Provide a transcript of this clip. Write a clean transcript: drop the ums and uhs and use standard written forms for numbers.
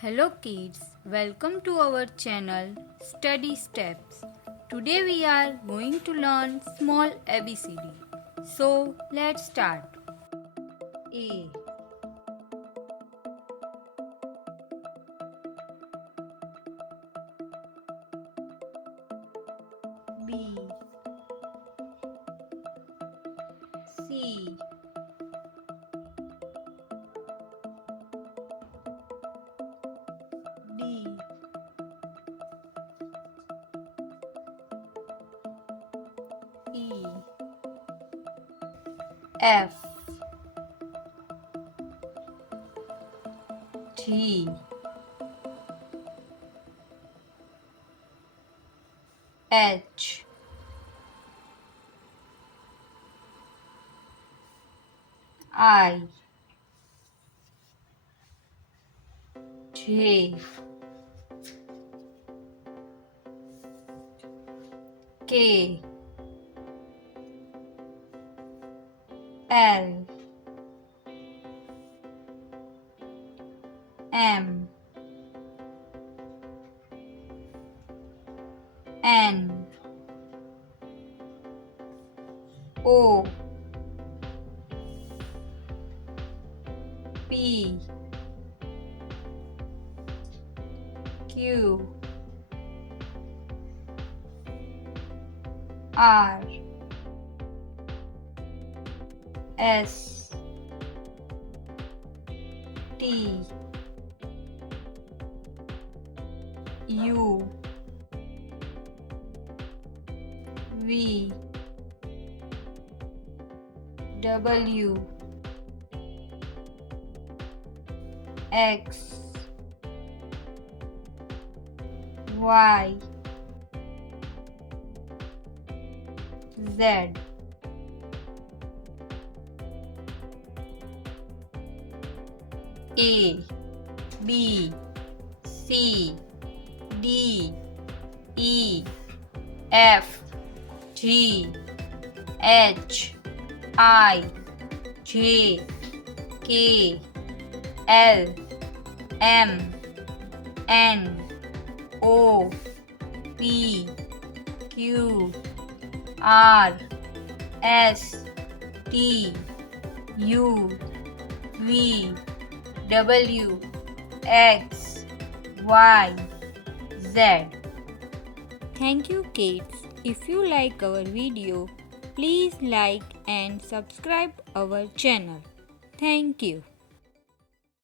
Hello kids, welcome to our channel Study Steps. Today we are going to learn small ABCD. So let's start. A B C D E F G H I J K L M N O P Q R S T U V W X Y Z A B C D E F G H I J K L M N O P Q R S T U V W X Y Z. Thank you kids. If you like our video, please like and subscribe our channel. Thank you.